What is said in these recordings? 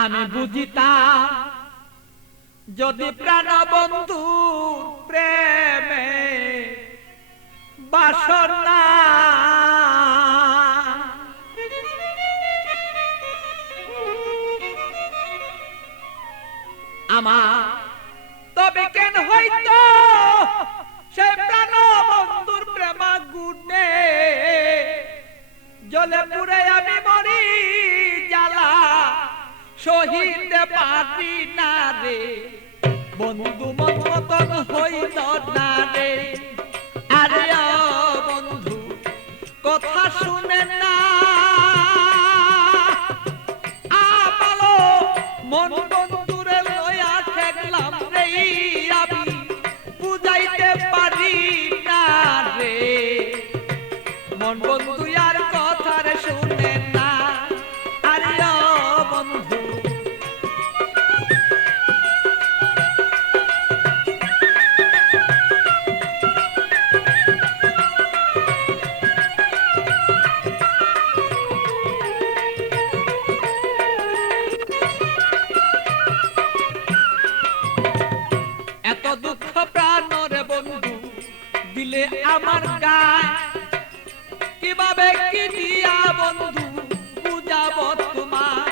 আমি বুঝিতাম যদি প্রাণ বন্ধু প্রেমে বাসনা আমার তবে কেন হইতো সে প্রাণ বন্ধুর প্রেমা গুণে জলে পুরে আমি মরি জ্বালা সহিতে পারি না রে বন্ধু মন মতন হইল না রে আরে বন্ধু কথা শুনে না আমালো মন বন্ধুরে লয়া ঠেকলাম রে আমি বুঝাইতে পারি না রে মন বন্ধু আর কথা রে শুনে না আরে বন্ধু এত দুঃখ প্রাণরে বন্ধু দিলে আমার গায় কিভাবে কি দিয়া বন্ধু বুঝাব তোমার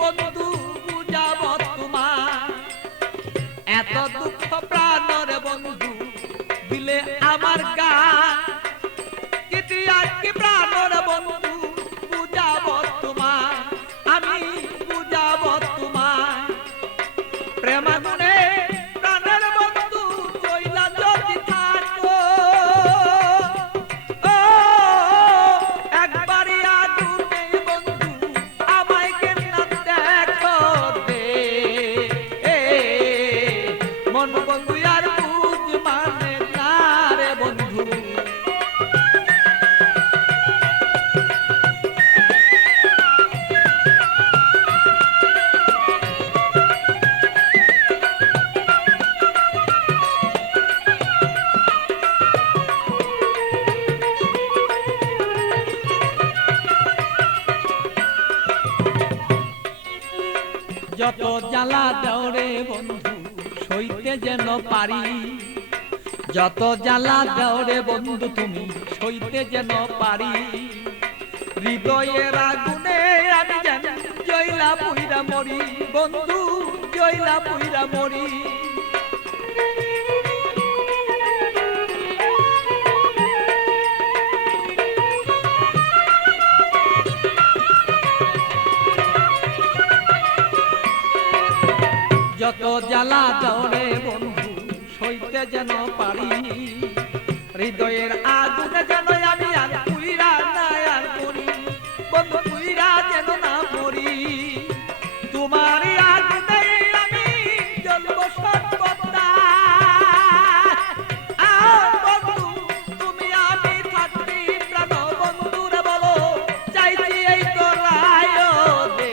বন্ধু বুঝাব তোমার এত দুঃখ প্রাণরে বন্ধু দিলে আমার গায় কি দিয়া কি প্রাণরে বন্ধু বুঝাব তোমার আমি বুঝাব তোমার প্রেমাগুনে যত জ্বালা দেওরে বন্ধু সইতে যেন পারি যত জ্বালা দেওরে বন্ধু তুমি সইতে যেন পারি হৃদয়ের আগুনে আমি যেন জয়লা পুইরা মরি বন্ধু জয়লা পুইরা মরি যত জ্বালা দৌড়ে বন্ধু সইতে যেন পারি হৃদয়ের আগুনে যেন আমি আর পুইরা না আর করি বন্ধু পুইরা যেন না মরি তোমার আগুনে আমি জ্বলব সর্বদা বন্ধু তুমি আমি থাকবি প্রাণ বন্ধুরে বলো চাইছি এই তোরায় দে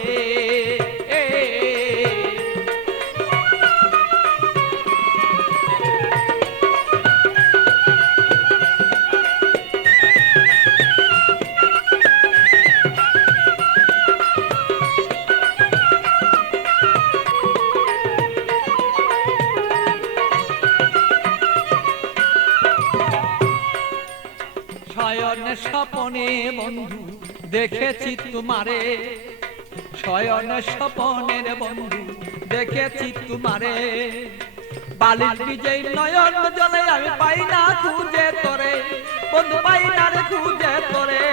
শয়নে স্বপনে বন্ধু দেখেছি তোমারে শয়নে স্বপনের বন্ধু দেখেছি তোমারে বালির বিজয় নয়ন জলে আমি পাই না খুঁজে তোরে বন্ধু পাই না রে খুঁজে তোরে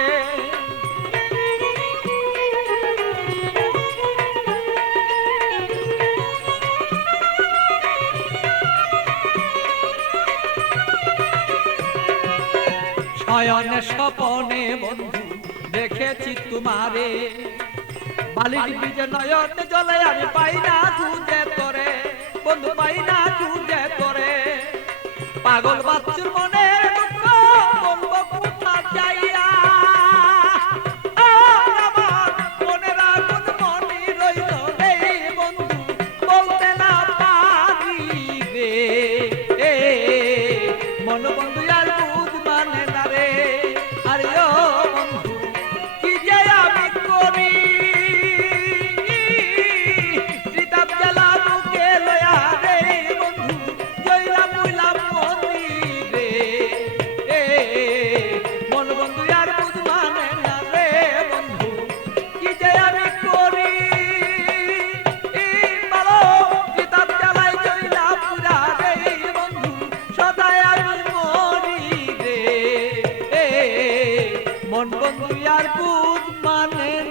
শয়নে স্বপনে বন্ধু দেখেছি তোমারে বালির বীজে নয়ন জলে আমি পাই না খুঁজে তোরে বন্ধু পাই না খুঁজে তোরে পাগল বাচ্চুর মনে দুঃখ বলবো কোথা যাইয়া আমার মনের আগুন মনে রইল রে বন্ধু বলতে না পারি রে মন বন্ধু আর বুঝ মানে না রে আরে ও বন্ধু কি যে আমি করি মন বন্ধু আর বুঝ মানে